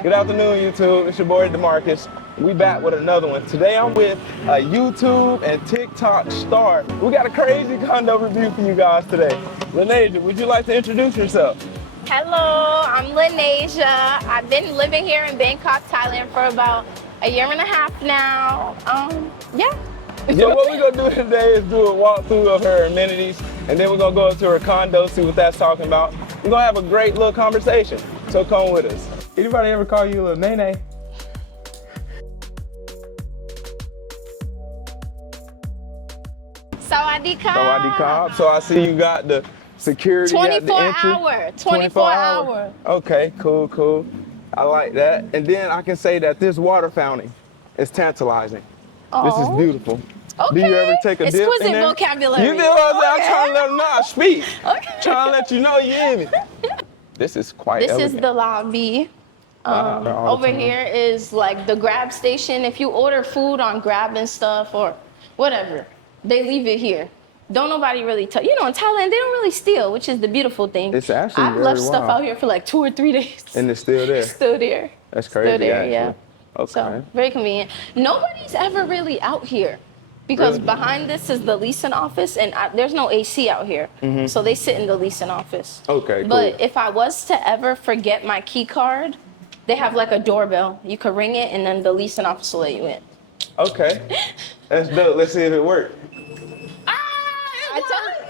Good afternoon, YouTube. It's your boy, DeMarcus. We back with another one. Today I'm with a YouTube and TikTok star. We got a crazy condo review for you guys today. Lennasia, would you like to introduce yourself? Hello, I'm Lennasia. I've been living here in Bangkok, Thailand for about a year and a half now. Yeah. So what we're gonna do today is do a walkthrough of her amenities, and then we're gonna go into her condo, see what that's talking about. We're gonna have a great little conversation. So come with us. Anybody ever call you a little nene? Sawadee ka. Sawadee ka. So I see you got the security at the entry. 24 hour. Okay, cool. I like that. And then I can say that this water fountain is tantalizing. This is beautiful. Okay. Do you ever take a dip in Exquisite there? vocabulary. You feel what I'm saying? Okay. I'm trying to let them know I speak. Okay. Trying to let you know you in it. This is quite This elegant. is the lobby. Over here is like the Grab station. If you order food on Grab and stuff or whatever, they leave it here. Don't nobody really tell. You know, in Thailand, they don't really steal, which is the beautiful thing. It's actually I've very left stuff wild. out here for like 2 or 3 days. And it's still there. Still there. That's crazy, Still there, actually. yeah. Okay. So, very convenient. Nobody's ever really out here because Really? behind this is the leasing office and there's no AC out here. So they sit in the leasing office. Okay, cool. But if I was to ever forget my key card, they have like a doorbell. You could ring it and then the leasing office will let you in. Okay. That's dope. Let's see if it worked.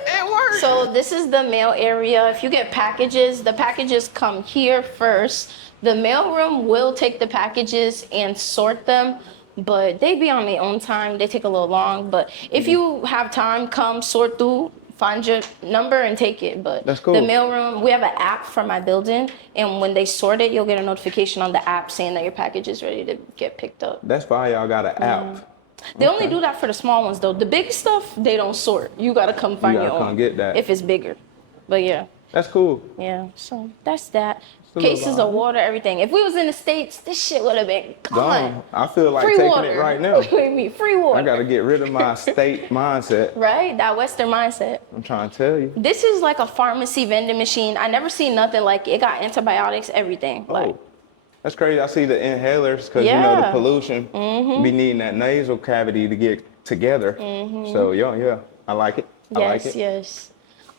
It worked. So this is the mail area. If you get packages, the packages come here first. The mail room will take the packages and sort them, but they be on their own time. They take a little long, but if you have time, come sort through, find your number and take it. But That's cool. The mail room, we have an app for my building, and when they sort it, you'll get a notification on the app saying that your package is ready to get picked up. That's why y'all got an app. They only do that for the small ones though. The big stuff, they don't sort. You gotta come find gotta your own. come get that. If it's bigger. But yeah. That's cool. Yeah, so that's that. a little Cases vibe. of water, everything. If we was in the States, this shit would have been gone. Gone. I feel like Free taking water. it right now. What do you mean, free water? I gotta get rid of my state mindset. Right? That Western mindset. I'm trying to tell you. This is like a pharmacy vending machine. I never seen nothing like it. It got antibiotics, everything. Like, Oh, that's crazy. I see the inhalers because you know the Yeah. pollution. Be needing that nasal cavity to get together. So yeah, I like it. I like it. yes.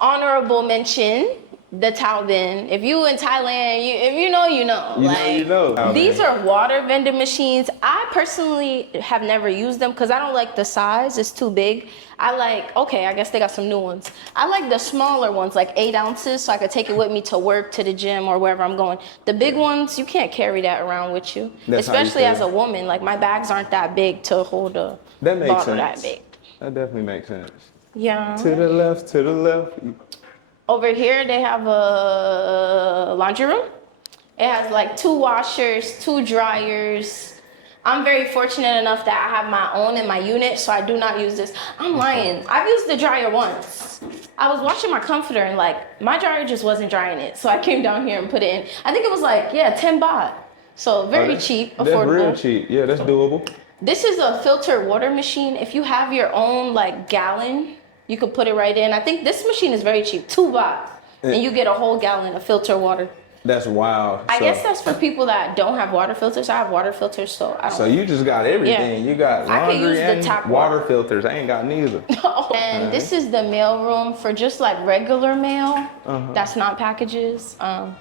Honorable mention, the Tao Bin. If you in Thailand, if you know, you know. You know. These are water vending machines. I personally have never used them because I don't like the size. It's too big. I guess they got some new ones. I like the smaller ones, like 8 ounces, so I could take it with me to work, to the gym, or wherever I'm going. The big ones, you can't carry that around with you. That's how you Especially feel. as a woman. Like, my bags aren't that big to hold a That makes bottle sense. that big. That definitely makes sense. Yeah. To the left, to the left. Over here, they have a laundry room. It has like 2 washers, 2 dryers. I'm very fortunate enough that I have my own in my unit, so I do not use this. I'm lying. I've used the dryer once. I was washing my comforter and like my dryer just wasn't drying it, so I came down here and put it in. I think it was like 10 baht. So very cheap, affordable. That's real cheap. Yeah, that's doable. This is a filtered water machine. If you have your own like gallon, you can put it right in. I think this machine is very cheap, 2 baht, and you get a whole gallon of filtered water. That's wild. I guess that's for people that don't have water filters. I have water filters, so I don't. So you just got everything. Yeah. You got I could use laundry the and tap water water. filters. I ain't got neither. And this is the mail room for just like regular mail. That's not packages. I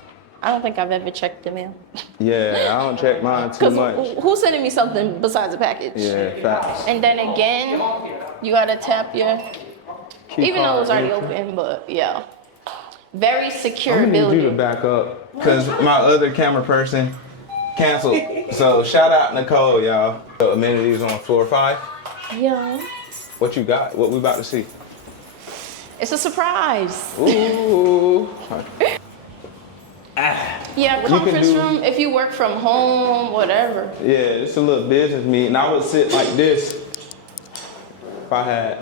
don't think I've ever checked the mail. Yeah, I don't check mine too much. Who's sending me something besides a package? Yeah, facts. And then again, you gotta tap your. Even though it was already open, but yeah. Very secure I'm gonna need you to building. back up because my other camera person canceled. So shout out Nicole, y'all. So amenities on floor 5. Yeah. What you got? What we about to see? It's a surprise. Ooh. Yeah, can conference do- room, if you work from home, whatever. Yeah, it's a little business meeting. I would sit like this if I had.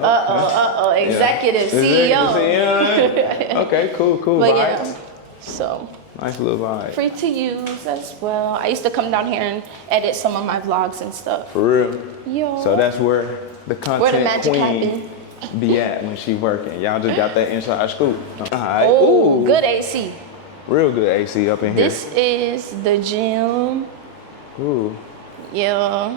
Executive Executive CEO. Okay, cool. But Vibes. yeah, so Nice little vibe. free to use as well. I used to come down here and edit some of my vlogs and stuff. For real. Yo. So that's where the content Where the magic queen be at when she working. Y'all just got that inside scoop. All right. Oh, Ooh. good AC. Real good AC up in here. This is the gym. Ooh. Yeah.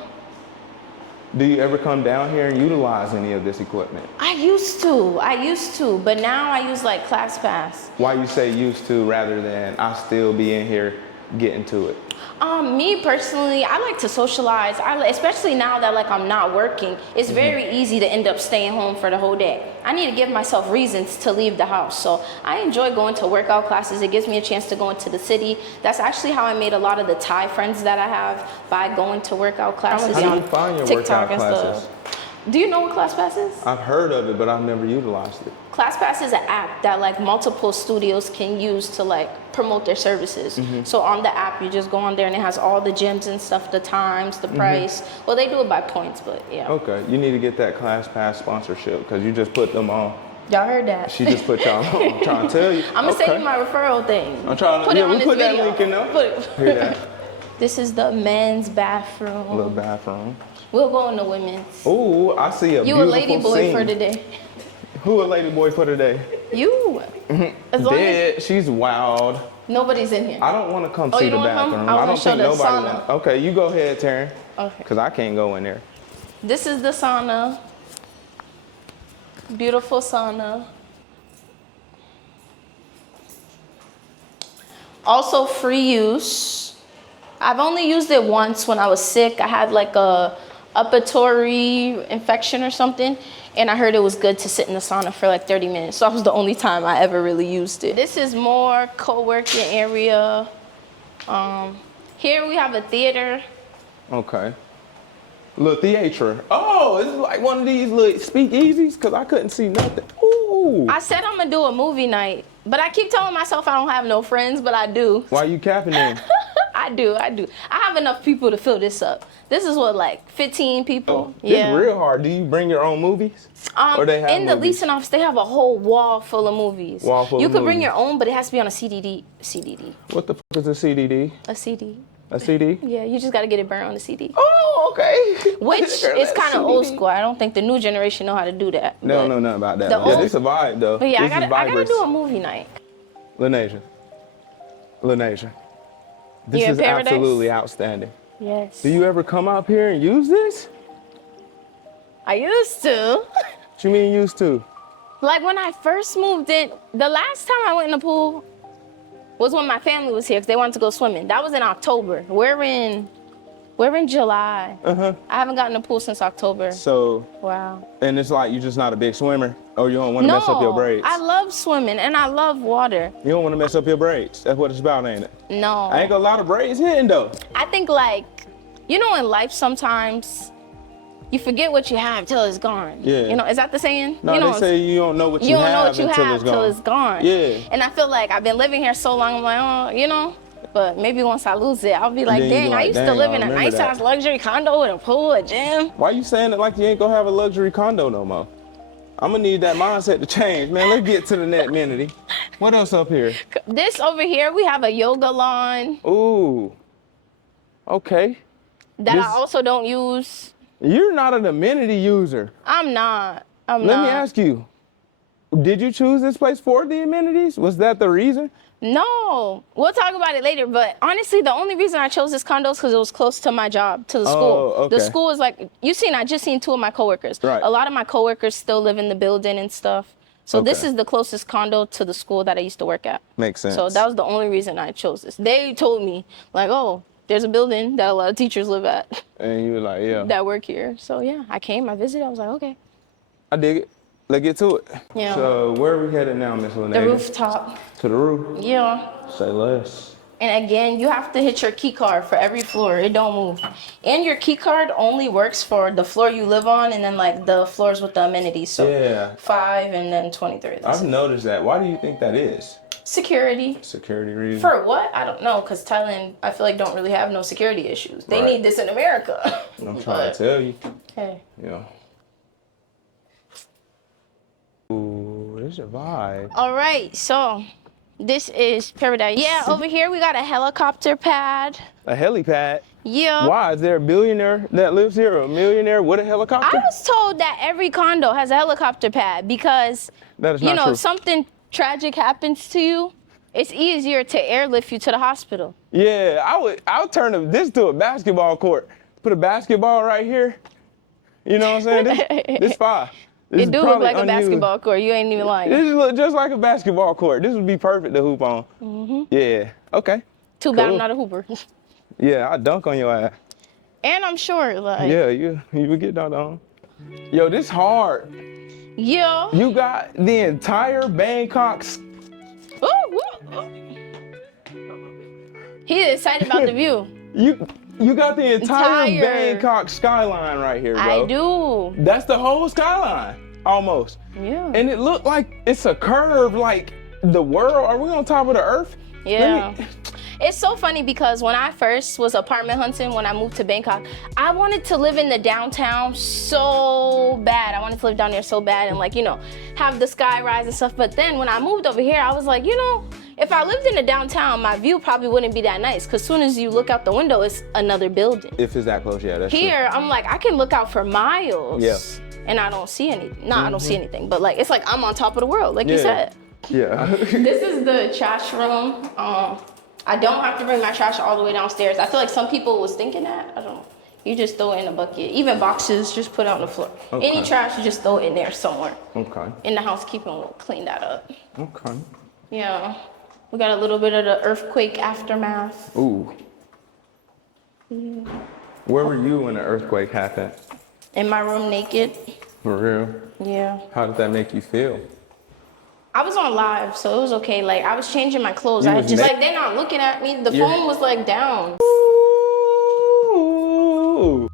Do you ever come down here and utilize any of this equipment? I used to, but now I use like ClassPass. Why you say used to rather than I still be in here getting to it? Me personally, I like to socialize. Especially now that like I'm not working, it's very easy to end up staying home for the whole day. I need to give myself reasons to leave the house. So I enjoy going to workout classes. It gives me a chance to go into the city. That's actually how I made a lot of the Thai friends that I have, by going to workout classes. How do you find your TikTok workout classes? Do you know what ClassPass is? I've heard of it, but I've never utilized it. ClassPass is an app that like multiple studios can use to like promote their services. So on the app, you just go on there and it has all the gyms and stuff, the times, the price. Well, they do it by points, but yeah. Okay, you need to get that ClassPass sponsorship because you just put them on. Y'all heard that? She just put y'all on. I'm trying to tell you. I'm gonna send you my referral thing. I'm trying to put it on we this put video. that link in there. Put it. Hear that? This is the men's bathroom. Little bathroom. We'll go in the women's. Ooh, I see a You beautiful a lady boy scene. for today. Who a lady boy for today? You. As long as Dead. She's wild. nobody's in here. I don't want to come Oh, see you the don't wanna come? bathroom. I I wanna don't show think the nobody sauna. wants. Okay, you go ahead, Taryn. Okay. Because I can't go in there. This is the sauna. Beautiful sauna. Also free use. I've only used it once when I was sick. I had like a respiratory infection or something, and I heard it was good to sit in the sauna for like 30 minutes. So that was the only time I ever really used it. This is more co-working area. Here we have a theater. Okay. Little theatre. Oh, this is like one of these little speakeasies because I couldn't see nothing. Ooh. I said I'm gonna do a movie night, but I keep telling myself I don't have no friends, but I do. Why you capping in? I do. I have enough people to fill this up. This is what, like 15 people? It's real hard. Do you bring your own movies? Or they have in the movies? leasing office, they have a whole wall full of movies. Wall full you of could bring movies. your own, but it has to be on a CDD. What the fuck is a CDD? A CD. A CD? Yeah, you just got to get it burned on the CD. Oh, okay. Which Girl, is that's kind of old CDD. school. I don't think the new generation know how to do that. They don't but- know nothing about that. The Yeah, old- this is a vibe though. But yeah, this I is gotta vibrous. do a movie night. Lennasia. This You in is paradise? absolutely outstanding. Yes. Do you ever come up here and use this? I used to. What you mean used to? Like when I first moved in, the last time I went in the pool was when my family was here because they wanted to go swimming. That was in October. We're in July. Uh-huh. I haven't gotten in the pool since October. So, Wow. and it's like you're just not a big swimmer or you don't want to mess up your braids. I love swimming and I love water. You don't want to mess up your braids. That's what it's about, ain't it? No. I ain't got a lot of braids hitting though. I think like, you know, in life sometimes you forget what you have till it's gone. Yeah. You know, is that the saying? No, you know, they say you don't know what you don't know have what you until have it's gone. till it's gone. Yeah. And I feel like I've been living here so long, I'm like, oh, you know, but maybe once I lose it, I'll be like, Then you dang, be I like, used to dang, live I in a remember nice that. ass luxury condo with a pool, a gym. Why you saying it like you ain't gonna have a luxury condo no more? I'm gonna need that mindset to change, man. Let's get to the net amenity. What else up here? This over here, we have a yoga lawn Ooh. Okay. that This- I also don't use. You're not an amenity user. I'm not. I'm Let not. me ask you, did you choose this place for the amenities? Was that the reason? No, we'll talk about it later. But honestly, the only reason I chose this condo is because it was close to my job, to the school. Oh, okay. The school is like, I just seen two of my coworkers. Right. A lot of my coworkers still live in the building and stuff. So this Okay. is the closest condo to the school that I used to work at. Makes sense. So that was the only reason I chose this. They told me, like, oh, there's a building that a lot of teachers live at And you were like, yeah, that work here. So yeah, I came, I visited, I was like, okay. I dig it. Let's get to it. Yeah. So where are we headed now, Miss Lennasia? The rooftop. To the roof? Yeah. Say less. And again, you have to hit your key card for every floor. It don't move. And your key card only works for the floor you live on and then like the floors with the amenities. So Yeah. 5 and then 23. That's I've it. noticed that. Why do you think that is? Security. Security reasons? For what? I don't know, because Thailand, I feel like, don't really have no security issues. They Right. need this in America. I'm trying But, to tell you. hey. Yeah. Ooh, this is a vibe. All right, so this is paradise. Yeah, over here we got a helicopter pad. A helipad? Yeah. Why? Is there a billionaire that lives here or a millionaire with a I helicopter? was told that every condo has a helicopter pad because, That is you not know, true. if something tragic happens to you, It's easier to airlift you to the hospital. Yeah, I would turn this to a basketball court. Put a basketball right here. You know what I'm saying? This fine. This It do look like a basketball court. You ain't even lying. This look just like a basketball court. This would be perfect to hoop on. Yeah. Okay. Too bad I'm not a hooper. Yeah, I dunk on your ass. And I'm short, like. Yeah, you would get dunked on. Yo, this hard. Yeah. You got the entire Bangkok. He's excited about the view. You got the entire Bangkok skyline right here, bro. I do. That's the whole skyline, almost. Yeah. And it looked like it's a curve, like the world. Are we on top of the earth? Yeah. It's so funny because when I first was apartment hunting, when I moved to Bangkok, I wanted to live in the downtown so bad. I wanted to live down there so bad and like, you know, have the sky rise and stuff. But then when I moved over here, I was like, you know, if I lived in the downtown, my view probably wouldn't be that nice because soon as you look out the window, it's another building. If it's that close, yeah, that's Here, true. I'm like, I can look out for miles. Yeah. And I don't see anything. I don't see anything. But like, it's like I'm on top of the world, like you said. Yeah. This is the trash room. I don't have to bring my trash all the way downstairs. I feel like some people was thinking that. I don't know. You just throw it in a bucket. Even boxes, just put it on the floor. Okay. Any trash, you just throw it in there somewhere. Okay. In the housekeeping, we'll clean that up. Okay. Yeah. We got a little bit of the earthquake aftermath. Ooh. Where were you when the earthquake happened? In my room naked. For real? Yeah. How did that make you feel? I was on live, so it was okay. Like, I was changing my clothes. You I was just, naked? like, they're not looking at me. The phone was, like, down. Ooh.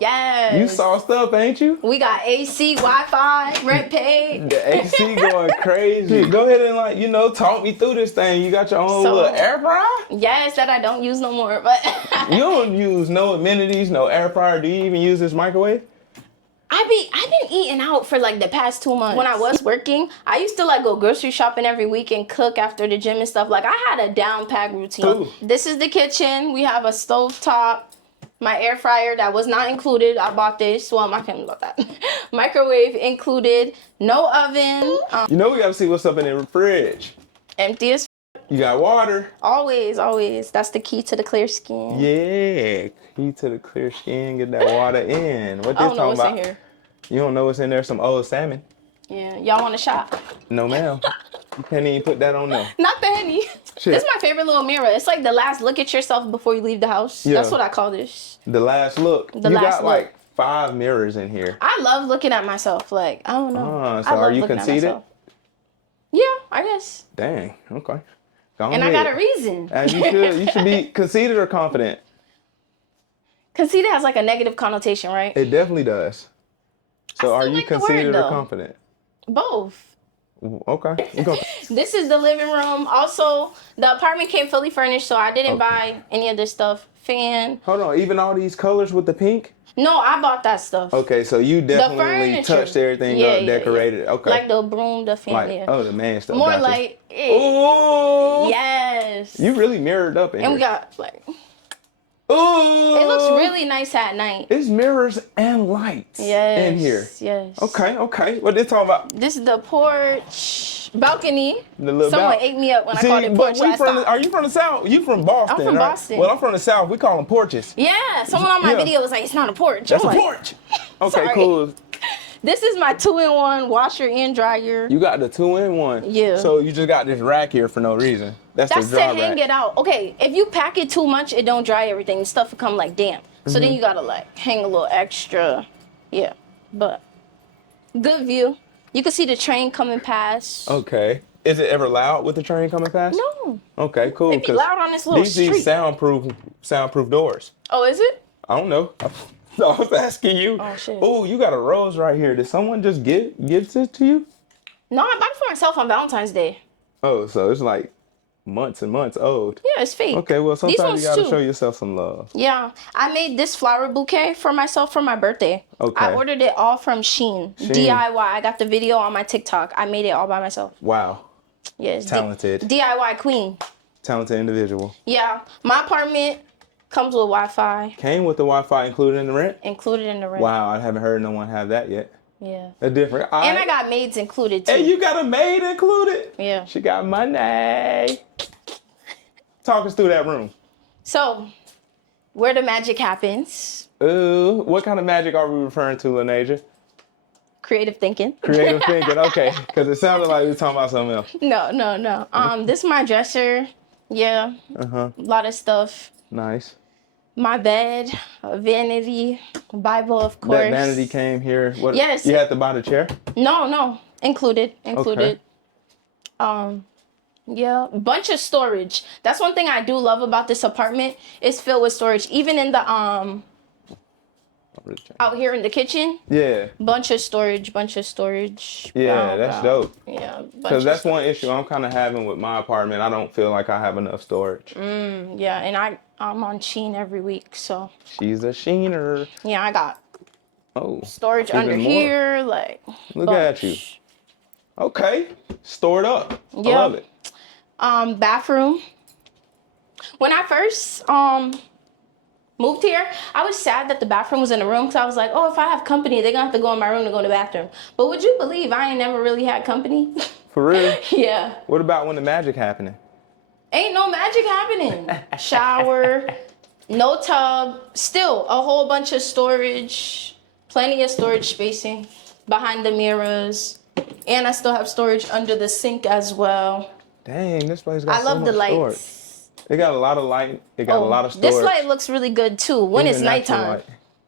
Yes. You saw stuff, ain't you? We got AC, Wi-Fi, rent paid. The AC going crazy. Go ahead and like, you know, talk me through this thing. You got your own little air fryer? Yes, that I don't use no more, but You don't use no amenities, no air fryer. Do you even use this microwave? I've been eating out for like the past 2 months. When I was working, I used to like go grocery shopping every week and cook after the gym and stuff. Like I had a down pack routine. Ooh. This is the kitchen. We have a stove top. My air fryer that was not included. I bought this. Well, I can't about that. Microwave included. No oven. You know we gotta see what's up in the fridge. Empty as You got water. always, always. That's the key to the clear skin. Yeah, key to the clear skin. Get that water in. What I this don't know talking what's about? in here. You don't know what's in there? Some old salmon. Yeah, y'all want a shot? No, ma'am. You can't even put that on there. Not the Henny. Shit. This is my favorite little mirror. It's like the last look at yourself before you leave the house. Yeah. That's what I call this. The last look. The you last got look. like 5 mirrors in here. I love looking at myself. Like, I don't know. So I love are you looking at conceited? myself. Yeah, I guess. Dang. Okay. Go And ahead. I got a reason. As you should. You should be conceited or confident. Conceited has like a negative connotation, right? It definitely does. So still are you like the word, conceited or though. confident? Both. Okay. You go. This is the living room. Also, the apartment came fully furnished, so I didn't buy any of this stuff. Fan. Hold on. Even all these colors with the pink? No, I bought that stuff. Okay, so you definitely furniture. touched everything up, decorated. Okay. Like the broom, the fan, Like, yeah. oh, the man stuff. More Gotcha. like, Ooh. yes. You really mirrored up in And we here. got like, Ooh. It looks really nice at night. It's mirrors and lights in here. Yes. Okay. What they talking about? This is the porch balcony. The little Someone ate me up when I called it porch last time. Are you from the South? You from Boston? I'm from right? Boston. Well, I'm from the South. We call them porches. Yeah, someone on my video was like, it's not a porch. That's I'm a like, porch. Okay, sorry. cool. This is my 2-in-1 washer and dryer. You got the 2-in-1. Yeah. So you just got this rack here for no reason. That's to the drawback. hang it out. Okay, if you pack it too much, it don't dry everything. The stuff will come like damp. So then you gotta like hang a little extra. Yeah, but good view. You can see the train coming past. Okay. Is it ever loud with the train coming past? No. Okay, cool. It be loud on this little street. These soundproof doors. Oh, is it? I don't know. I was asking you. Oh shit. Oh, you got a rose right here. Did someone just give this to you? No, I bought it for myself on Valentine's Day. Oh, so it's like months and months old. Yeah, it's fake. Okay, well sometimes you gotta too. show yourself some love. Yeah, I made this flower bouquet for myself for my birthday. Okay. I ordered it all from Shein. DIY. I got the video on my TikTok. I made it all by myself. Wow. Yes. Talented. DIY queen. Talented individual. Yeah, my apartment comes with Wi-Fi. Came with the Wi-Fi included in the rent? Included in the rent. Wow, I haven't heard no one have that yet. Yeah. That's different. And I got maids included too. Hey, you got a maid included? Yeah. She got money. Talk us through that room. So, where the magic happens. Ooh, what kind of magic are we referring to, Lennasia? Creative thinking. Creative thinking, okay. Because it sounded like we were talking about something else. No. This is my dresser. Yeah. A lot of stuff. Nice. My bed, a vanity, Bible, of course. That vanity came here. What? Yes. You had to buy the chair? No. Included. Okay. Yeah, bunch of storage. That's one thing I do love about this apartment. It's filled with storage. Even in the out here in the kitchen. Yeah. Bunch of storage. Yeah, that's dope. Yeah. Because that's one issue I'm kind of having with my apartment. I don't feel like I have enough storage. Yeah, and I'm on Shein every week, so. She's a Sheener. Yeah, I got storage even under more. here, like. Look at you. Okay, stored up. Yeah. I love it. Bathroom. When I first moved here, I was sad that the bathroom was in the room because I was like, oh, if I have company, they're gonna have to go in my room to go to the bathroom. But would you believe I ain't never really had company? For real? Yeah. What about when the magic happening? Ain't no magic happening. Shower, no tub, still a whole bunch of storage, plenty of storage spacing behind the mirrors. And I still have storage under the sink as well. Dang, this place got I love so the much lights. storage. It got a lot of light. It got a lot of storage. This light looks really good too when it's Even natural nighttime.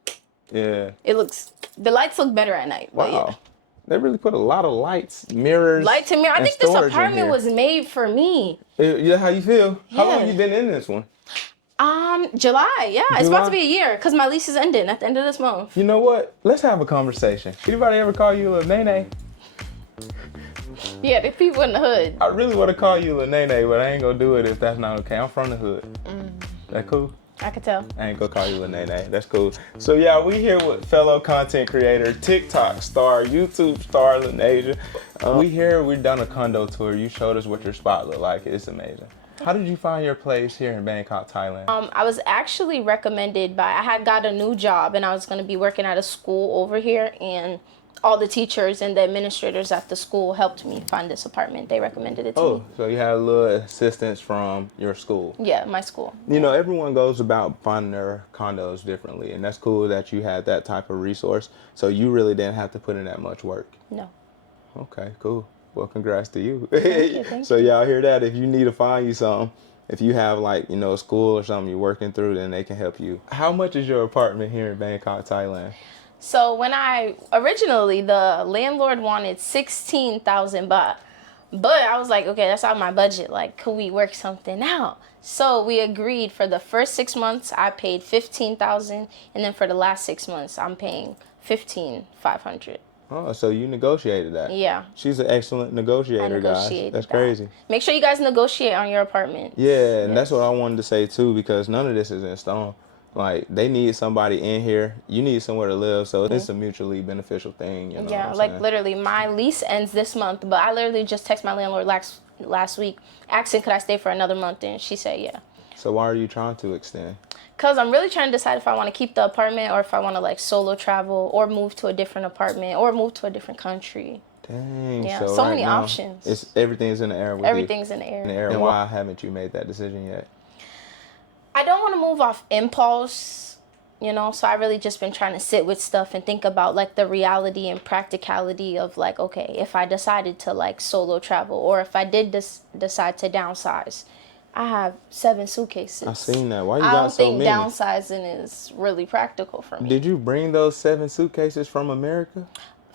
light. Yeah. The lights look better at night. But Wow. yeah. They really put a lot of lights, mirrors. Lights and mirrors. I and think this storage in apartment here. was made for me. Yeah, how you feel? How long Yeah. you been in this one? July. Yeah, it's July? about to be a year because my lease is ending at the end of this month. You know what? Let's have a conversation. Anybody ever call you a Nene? Yeah, the people in the hood. I really want to call you a Nene, but I ain't gonna do it if that's not okay. I'm from the hood. That cool? I could tell. I ain't gonna call you a Nene. That's cool. So yeah, we here with fellow content creator, TikTok star, YouTube star, Lennasia. We here, we've done a condo tour. You showed us what your spot looked like. It's amazing. How did you find your place here in Bangkok, Thailand? I was actually recommended I had got a new job and I was gonna be working at a school over here, and all the teachers and the administrators at the school helped me find this apartment. They recommended it to me. Oh, so you had a little assistance from your school. Yeah, my school. You know, everyone goes about finding their condos differently, and that's cool that you had that type of resource. So you really didn't have to put in that much work. No. Okay, cool. Well, congrats to you. Thank So y'all hear that? If you need to find you something, if you have like, you know, a school or something you're working through, then they can help you. How much is your apartment here in Bangkok, Thailand? So when originally the landlord wanted 16,000 baht, but I was like, okay, that's out of my budget. Like, could we work something out? So we agreed for the first 6 months, I paid 15,000, and then for the last 6 months, I'm paying 15,500. Oh, so you negotiated that? Yeah. She's an excellent negotiator, guys. Negotiated That's that. crazy. Make sure you guys negotiate on your apartment. Yeah, and that's what I wanted to say too, because none of this is in stone. Like, they need somebody in here. You need somewhere to live, so it's a mutually beneficial thing. You know Yeah, what I'm like saying? literally, my lease ends this month, but I literally just texted my landlord last week asking could I stay for another month, and she said yeah. So why are you trying to extend? Because I'm really trying to decide if I want to keep the apartment or if I want to like solo travel or move to a different apartment or move to a different country. Dang. Yeah, So so right many now, options. everything's in the air with you. Everything's in the air. And why haven't you made that decision yet? I don't want to move off impulse, you know, so I really just been trying to sit with stuff and think about like the reality and practicality of like, okay, if I decided to like solo travel or if I did decide to downsize. I have 7 suitcases. I seen that. Why you I got don't so think many? downsizing is really practical for me. Did you bring those 7 suitcases from America?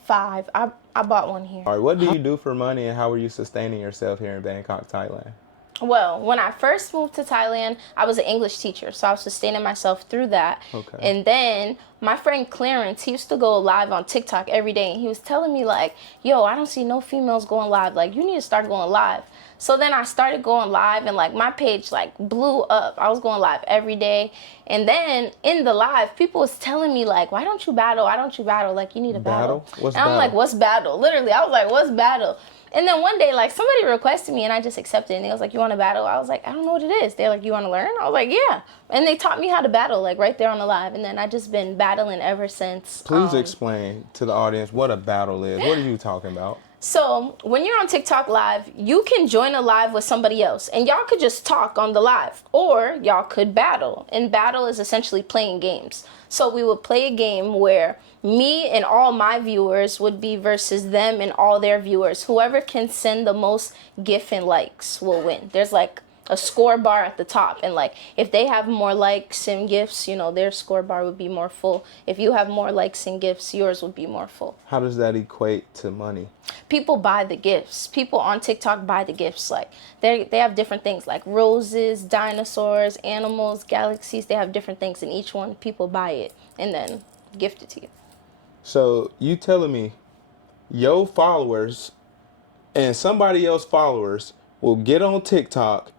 5. I bought one here. All right, what do you do for money and how are you sustaining yourself here in Bangkok, Thailand? Well, when I first moved to Thailand, I was an English teacher, so I was sustaining myself through that. Okay. And then my friend Clarence, he used to go live on TikTok every day, and he was telling me like, yo, I don't see no females going live. Like, you need to start going live. So then I started going live, and like my page like blew up. I was going live every day. And then in the live, people was telling me like, why don't you battle? Why don't you battle? Like, you need a battle. What's and I'm battle? like, what's battle? Literally, I was like, what's battle? And then one day, like, somebody requested me, and I just accepted it. And they was like, you want to battle? I was like, I don't know what it is. They're like, you want to learn? I was like, yeah. And they taught me how to battle, like, right there on the live. And then I just been battling ever since. Please explain to the audience what a battle is. What are you talking about? So when you're on TikTok live, you can join a live with somebody else. And y'all could just talk on the live. Or y'all could battle. And battle is essentially playing games. So we would play a game where me and all my viewers would be versus them and all their viewers. Whoever can send the most GIF and likes will win. There's like a score bar at the top, and like if they have more likes and GIFs, you know, their score bar would be more full. If you have more likes and GIFs, yours would be more full. How does that equate to money? People buy the gifts. People on TikTok buy the gifts. Like they have different things like roses, dinosaurs, animals, galaxies. They have different things, and each one people buy it and then gift it to you. So you telling me your followers and somebody else's followers will get on TikTok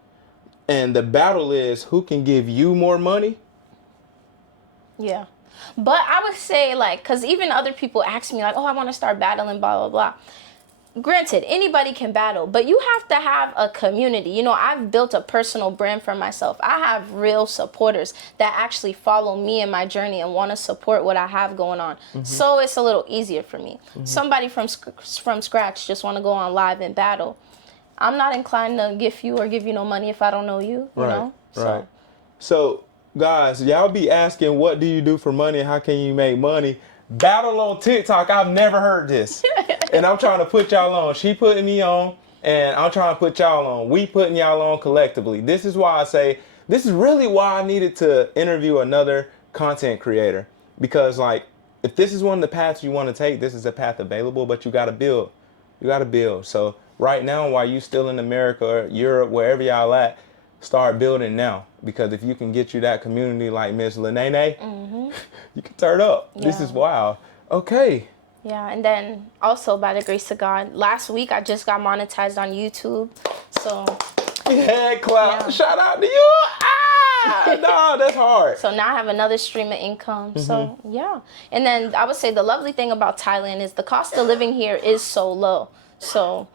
and the battle is who can give you more money? Yeah. But I would say, like, because even other people ask me, like, oh, I want to start battling, blah, blah, blah. Granted, anybody can battle, but you have to have a community. You know, I've built a personal brand for myself. I have real supporters that actually follow me in my journey and want to support what I have going on. Mm-hmm. So it's a little easier for me. Mm-hmm. Somebody from scratch just want to go on live and battle. I'm not inclined to give you no money if I don't know you, you know? Right. So, guys, y'all be asking, what do you do for money? How can you make money? Battle on TikTok, I've never heard this. And I'm trying to put y'all on. She putting me on, and I'm trying to put y'all on. We putting y'all on collectively. This is why I say, this is really why I needed to interview another content creator. Because, like, if this is one of the paths you want to take, this is a path available, but you got to build. You got to build. So right now, while you still in America or Europe, wherever y'all at, start building now. Because if you can get you that community like Miss Lennasia, mm-hmm. you can turn up. Yeah. This is wild. Okay. Yeah, and then also by the grace of God, last week I just got monetized on YouTube. So yeah, clap. Yeah. Shout out to you. No, that's hard. So now I have another stream of income. Mm-hmm. So yeah. And then I would say the lovely thing about Thailand is the cost of living here is so low. So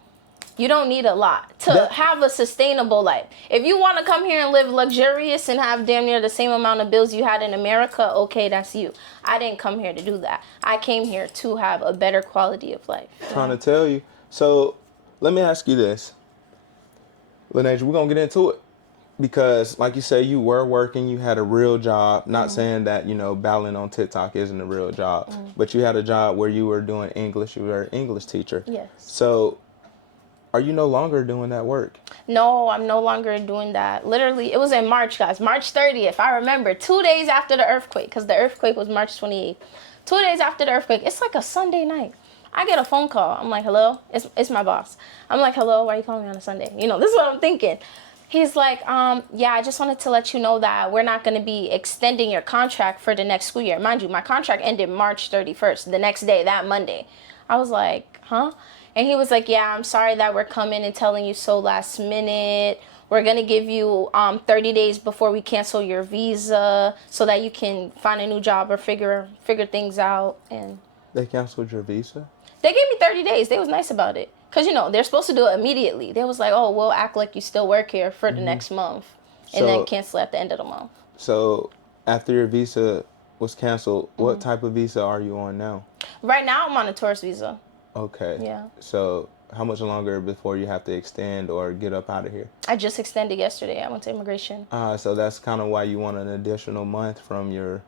you don't need a lot to have a sustainable life. If you want to come here and live luxurious and have damn near the same amount of bills you had in America, okay, that's you. I didn't come here to do that. I came here to have a better quality of life. Trying to tell you. So let me ask you this. Lennasia, we're going to get into it. Because like you say, you were working, you had a real job. Not saying that, you know, battling on TikTok isn't a real job. But you had a job where you were doing English. You were an English teacher. Yes. So are you no longer doing that work? No, I'm no longer doing that. Literally, it was in March, guys. March 30th. I remember 2 days after the earthquake, because the earthquake was March 28th. 2 days after the earthquake, it's like a Sunday night. I get a phone call. I'm like, hello? It's my boss. I'm like, hello? Why are you calling me on a Sunday? You know, this is what I'm thinking. He's like, yeah, I just wanted to let you know that we're not going to be extending your contract for the next school year. Mind you, my contract ended March 31st, the next day, that Monday. I was like, huh? And he was like, yeah, I'm sorry that we're coming and telling you so last minute. We're going to give you 30 days before we cancel your visa so that you can find a new job or figure things out. And they canceled your visa? They gave me 30 days. They was nice about it. Because, you know, they're supposed to do it immediately. They was like, oh, we'll act like you still work here for the next month. and then So, cancel at the end of the month. so after your visa was canceled, what type of visa are you on now? Right now, I'm on a tourist visa. Okay. Yeah. So how much longer before you have to extend or get up out of here? I just extended yesterday. I went to immigration. So that's kind of why you want an additional month from your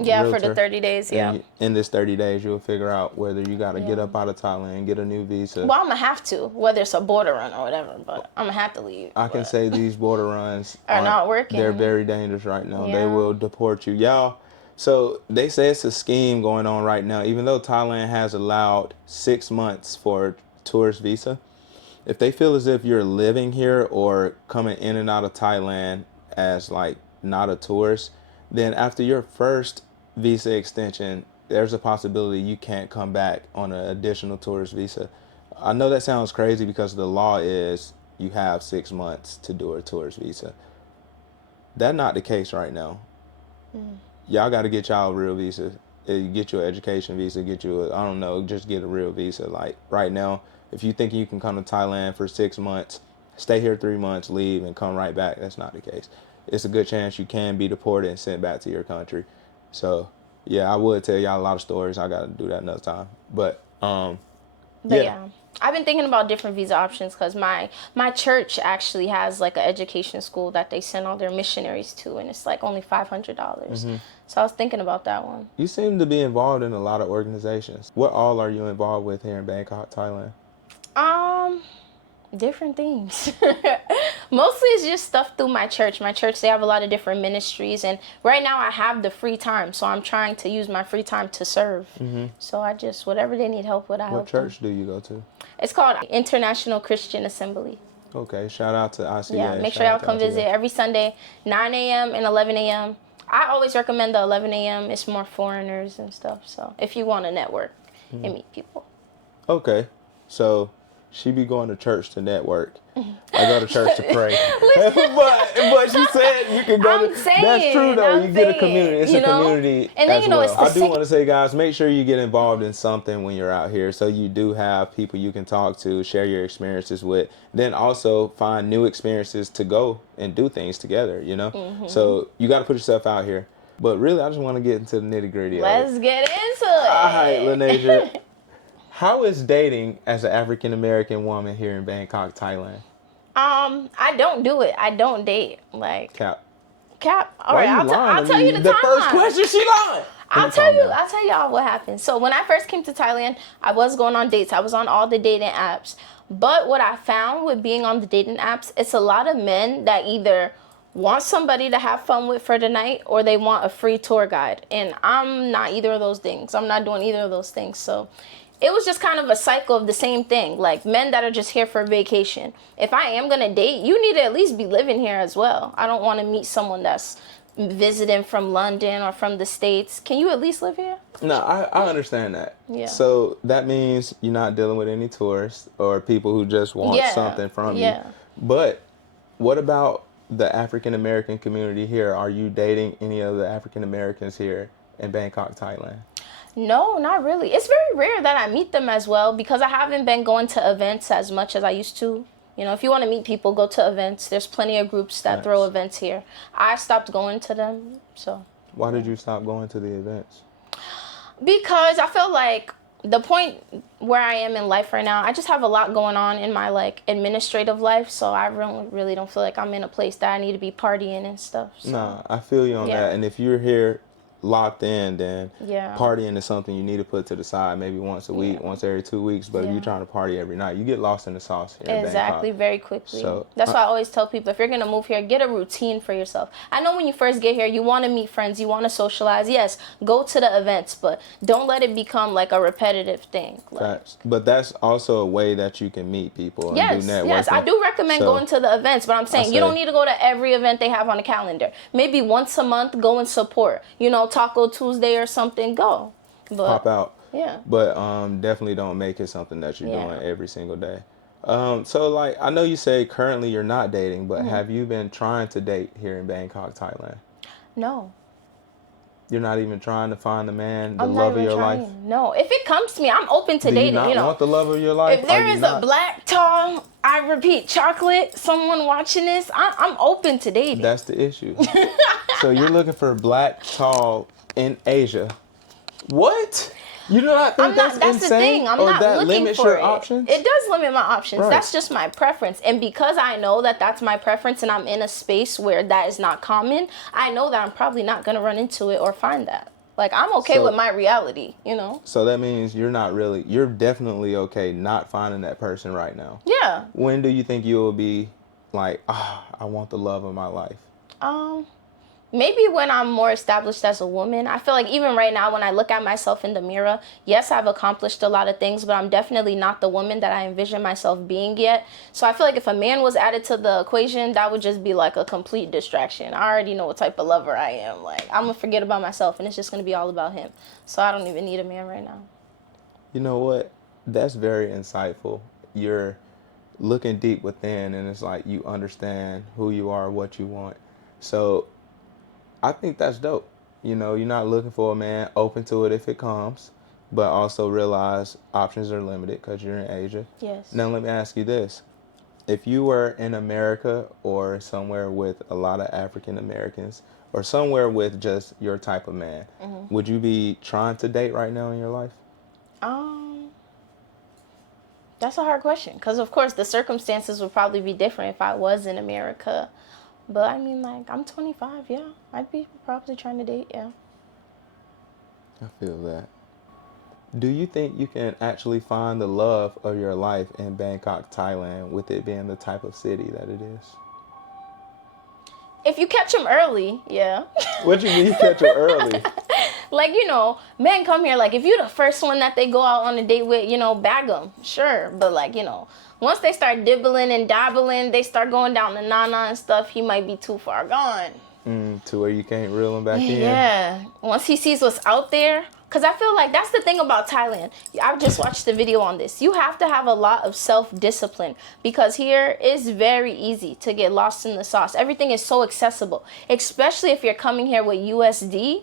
Yeah, for the realtor. 30 days, yeah. And in this 30 days, you'll figure out whether you got to get Yeah. up out of Thailand and get a new visa. Well, I'm going to have to, whether it's a border run or whatever, but I'm going to have to leave. I can say these border runs are not working. They're very dangerous right now. They Yeah. will deport you. Y'all, so they say it's a scheme going on right now. Even though Thailand has allowed 6 months for tourist visa, if they feel as if you're living here or coming in and out of Thailand as like not a tourist, then after your first visa extension, there's a possibility you can't come back on an additional tourist visa. I know that sounds crazy because the law is you have 6 months to do a tourist visa. That's not the case right now. Y'all got to get y'all a real visa. Get your education visa, get you a, I don't know, just get a real visa. Like right now, if you think you can come to Thailand for 6 months, stay here 3 months, leave, and come right back, that's not the case. It's a good chance you can be deported and sent back to your country. So, yeah, I would tell y'all a lot of stories. I got to do that another time. But yeah. I've been thinking about different visa options because my church actually has like an education school that they send all their missionaries to, and it's like only $500. So I was thinking about that one. You seem to be involved in a lot of organizations. What all are you involved with here in Bangkok, Thailand? Different things. Mostly it's just stuff through my church. My church, they have a lot of different ministries, and right now I have the free time, so I'm trying to use my free time to serve. So I just, whatever they need help with, I help What church do you go to? It's called International Christian Assembly. Okay, shout out to ICA. Yeah, make sure y'all come visit every Sunday, 9 a.m. and 11 a.m. I always recommend the 11 a.m. It's more foreigners and stuff, so if you want to network and meet people. Okay, so she be going to church to network. I go to church to pray. but she said you can go that's true though. You get a community. It's a community and then, as well. I do want to to say, guys, make sure you get involved in something when you're out here so you do have people you can talk to, share your experiences with. Then also find new experiences to go and do things together, you know? So you got to put yourself out here. But really, I just want to get into the nitty gritty. Let's get into it. All right, Lennasia. How is dating as an African American woman here in Bangkok, Thailand? I don't do it. I don't date. Like Cap. All right, I'll tell you the timeline. first question, she lying. I'll tell y'all what happened. So when I first came to Thailand, I was going on dates. I was on all the dating apps. But what I found with being on the dating apps, it's a lot of men that either want somebody to have fun with for the night or they want a free tour guide. And I'm not either of those things. I'm not doing either of those things. So it was just kind of a cycle of the same thing, like men that are just here for vacation. If I am going to date, you need to at least be living here as well. I don't want to meet someone that's visiting from London or from the States. Can you at least live here? No, I understand that. Yeah. So that means you're not dealing with any tourists or people who just want something from you. But what about the African American community here? Are you dating any of the African Americans here in Bangkok, Thailand? No, not really. It's very rare that I meet them as well because I haven't been going to events as much as I used to. You know, if you want to meet people, go to events. There's plenty of groups that throw events here. I stopped going to them, so. Why did you stop going to the events? Because I feel like the point where I am in life right now, I just have a lot going on in my like administrative life, so I really don't feel like I'm in a place that I need to be partying and stuff. So. Nah, I feel you on that. And if you're here locked in, then yeah, partying is something you need to put to the side maybe once a week, once every 2 weeks. But if you're trying to party every night, you get lost in the sauce here. Exactly, very quickly. So, that's why I always tell people, if you're gonna move here, get a routine for yourself. I know when you first get here, you want to meet friends, you want to socialize. Yes, go to the events, but don't let it become like a repetitive thing. Like, but that's also a way that you can meet people and do networking. Yes, I do recommend going to the events, but I'm saying you don't need to go to every event they have on the calendar. Maybe once a month, go and support. You know, Taco Tuesday or something, go. But, pop out. Yeah. But definitely don't make it something that you're doing every single day. So like, I know you say currently you're not dating, but have you been trying to date here in Bangkok, Thailand? No. You're not even trying to find the man, the I'm love not of even your trying. life? No. If it comes to me, I'm open to Do you dating, not want the love of your life? If there Are you is not? a black, tall, I repeat, chocolate, someone watching this, I'm open to dating. That's the issue. So you're looking for black, tall, in Asia. What? You do not think that's that's insane? the thing. I'm or not that looking limits for your it. options? It does limit my options. Right. That's just my preference. And because I know that that's my preference and I'm in a space where that is not common, I know that I'm probably not going to run into it or find that. Like, I'm okay with my reality, you know? So that means you're definitely okay not finding that person right now. Yeah. When do you think you will be like, I want the love of my life? Maybe when I'm more established as a woman. I feel like even right now when I look at myself in the mirror, yes, I've accomplished a lot of things, but I'm definitely not the woman that I envision myself being yet. So I feel like if a man was added to the equation, that would just be like a complete distraction. I already know what type of lover I am. Like, I'm going to forget about myself and it's just going to be all about him. So I don't even need a man right now. You know what? That's very insightful. You're looking deep within and it's like you understand who you are, what you want. So I think that's dope. You know, you're not looking for a man, open to it if it comes, but also realize options are limited because you're in Asia. Yes. Now let me ask you this. If you were in America or somewhere with a lot of African Americans or somewhere with just your type of man, would you be trying to date right now in your life? That's a hard question because, of course, the circumstances would probably be different if I was in America. But, I mean, like, I'm 25, yeah. I'd be probably trying to date, yeah. I feel that. Do you think you can actually find the love of your life in Bangkok, Thailand, with it being the type of city that it is? If you catch them early, yeah. What you mean you catch them early? Like, you know, men come here, like, if you're the first one that they go out on a date with, you know, bag them, sure. But, like, you know, once they start dibbling and dabbling, they start going down the nana and stuff, he might be too far gone. To where you can't reel him back in? Yeah. Once he sees what's out there. Because I feel like that's the thing about Thailand. I just watched the video on this. You have to have a lot of self-discipline because here it's very easy to get lost in the sauce. Everything is so accessible, especially if you're coming here with USD.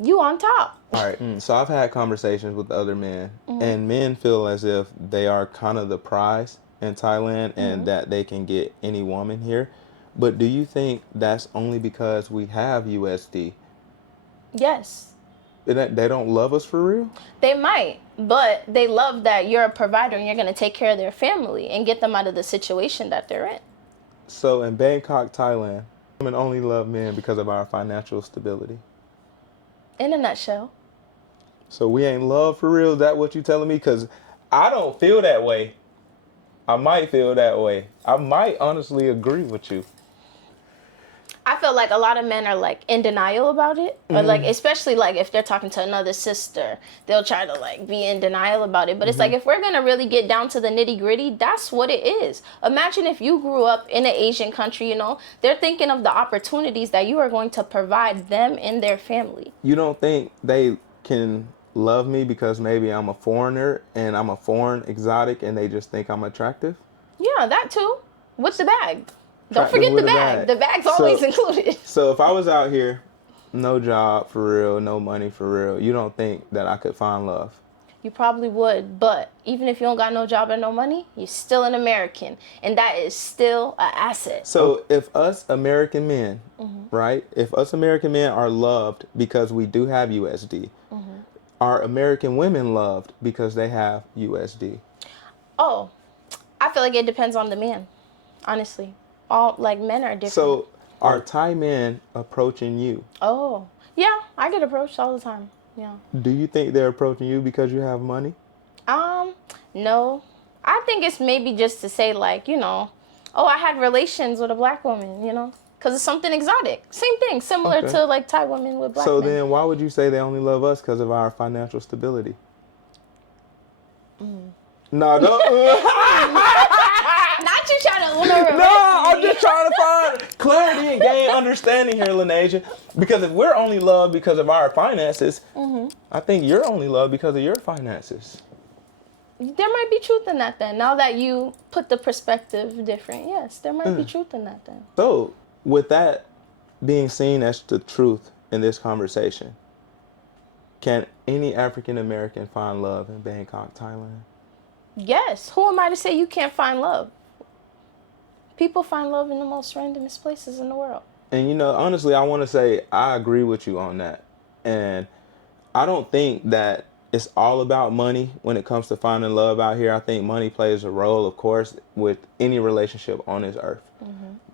You on top. All right. So I've had conversations with other men, and men feel as if they are kind of the prize in Thailand and that they can get any woman here. But do you think that's only because we have USD? Yes. They don't love us for real? They might, but they love that you're a provider and you're going to take care of their family and get them out of the situation that they're in. So in Bangkok, Thailand, women only love men because of our financial stability. In a nutshell. So we ain't love for real? Is that what you telling me? Because I don't feel that way. I might feel that way. I might honestly agree with you. I feel like a lot of men are like in denial about it, or like especially like if they're talking to another sister, they'll try to like be in denial about it. But it's like if we're gonna really get down to the nitty gritty, that's what it is. Imagine if you grew up in an Asian country, you know, they're thinking of the opportunities that you are going to provide them and their family. You don't think they can love me because maybe I'm a foreigner and I'm a foreign exotic and they just think I'm attractive? Yeah, that too. With the bag. Don't forget the bag. The bag's always included. So if I was out here, no job for real, no money for real, you don't think that I could find love? You probably would, but even if you don't got no job or no money, you're still an American, and that is still an asset. So if us American men, right, if us American men are loved because we do have USD, are American women loved because they have USD? Oh, I feel like it depends on the man, honestly. All like men are different. So are Thai men approaching you? Oh, yeah, I get approached all the time. Yeah. Do you think they're approaching you because you have money? No. I think it's maybe just to say like, you know, oh, I had relations with a black woman, you know, because it's something exotic. Same thing, similar to like Thai women with black men. So then why would you say they only love us because of our financial stability? No, don't. Not you trying to remember. No, I'm just trying to find clarity and gain understanding here, Lennasia. Because if we're only loved because of our finances, I think you're only loved because of your finances. There might be truth in that then. Now that you put the perspective different, yes, there might be truth in that then. So, with that being seen as the truth, in this conversation. Can any African American find love in Bangkok, Thailand? Yes. Who am I to say you can't find love? People find love in the most randomest places in the world. And you know, honestly, I want to say I agree with you on that. And I don't think that it's all about money when it comes to finding love out here. I think money plays a role, of course, with any relationship on this earth.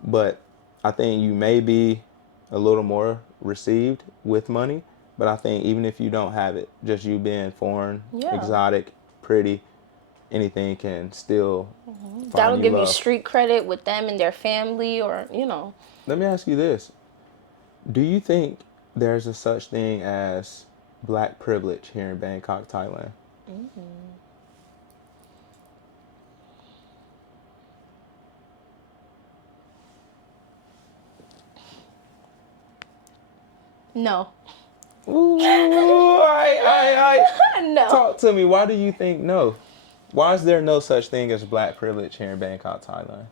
But I think you may be a little more received with money. But I think even if you don't have it, just you being foreign, exotic, pretty, anything can still find That'll you give you love. street credit with them and their family, or, you know. Let me ask you this. Do you think there's a such thing as black privilege here in Bangkok, Thailand? No. Ooh, No. Talk to me. Why do you think no? Why is there no such thing as black privilege here in Bangkok, Thailand?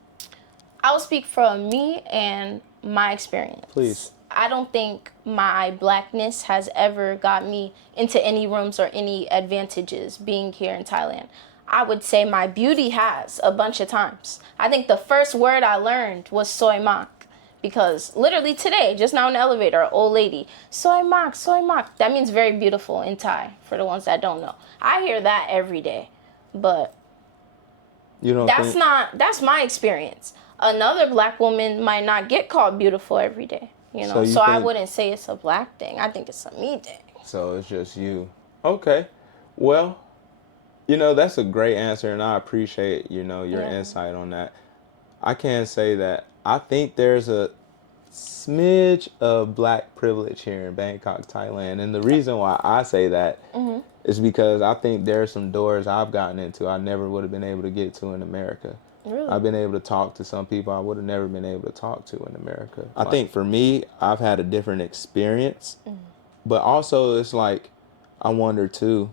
I'll speak from me and my experience. Please. I don't think my blackness has ever got me into any rooms or any advantages being here in Thailand. I would say my beauty has a bunch of times. I think the first word I learned was soy mak. Because literally today, just now in the elevator, an old lady, soy mak, soy mak. That means very beautiful in Thai, for the ones that don't know. I hear that every day. But You don't think... that's my experience. Another black woman might not get called beautiful every day, you know. So I wouldn't say it's a black thing. I think it's a me thing. So it's just you. Okay. Well, you know, that's a great answer, and I appreciate, you know, your insight on that. I can say that I think there's a smidge of black privilege here in Bangkok, Thailand. And the reason why I say that is because I think there are some doors I've gotten into I never would have been able to get to in America. Really? I've been able to talk to some people I would have never been able to talk to in America. I think for me, I've had a different experience. But also it's like, I wonder too,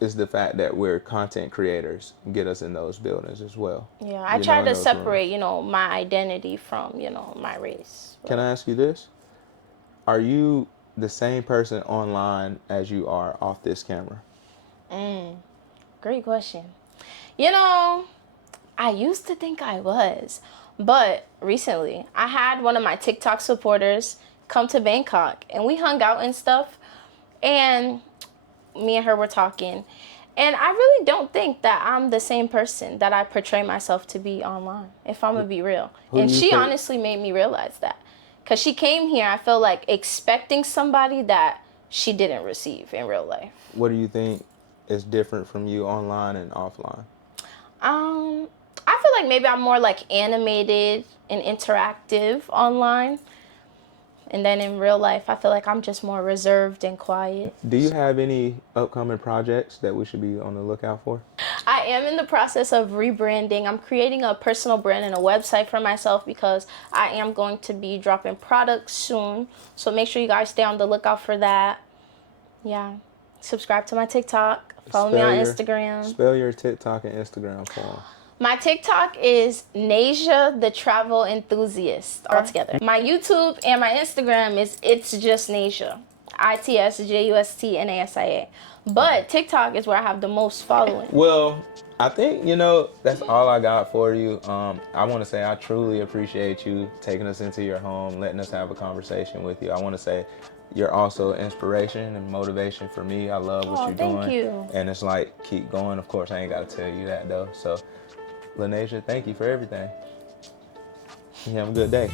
is the fact that we're content creators get us in those buildings as well. Yeah, I try to separate, you know, my identity from, you know, my race. Can I ask you this? Are you the same person online as you are off this camera? Great question. You know, I used to think I was, but recently I had one of my TikTok supporters come to Bangkok and we hung out and stuff, and me and her were talking, and I really don't think that I'm the same person that I portray myself to be online, if I'm gonna be real. And she honestly made me realize that, because she came here, I feel like, expecting somebody that she didn't receive in real life. What do you think is different from you online and offline? I feel like maybe I'm more like animated and interactive online. And then in real life, I feel like I'm just more reserved and quiet. Do you have any upcoming projects that we should be on the lookout for? I am in the process of rebranding. I'm creating a personal brand and a website for myself because I am going to be dropping products soon. So make sure you guys stay on the lookout for that. Yeah. Subscribe to my TikTok. Follow me on Instagram. Spell your TikTok and Instagram for them. My TikTok is Nasia, the travel enthusiast, all together. My YouTube and my Instagram is It's Just Nasia, ITSJUSTNASIA. But TikTok is where I have the most following. Well, I think, you know, that's all I got for you. I want to say I truly appreciate you taking us into your home, letting us have a conversation with you. I want to say you're also inspiration and motivation for me. I love what you're doing. Thank you. And it's like, keep going. Of course, I ain't got to tell you that, though. So, Lennasia, thank you for everything. You have a good day.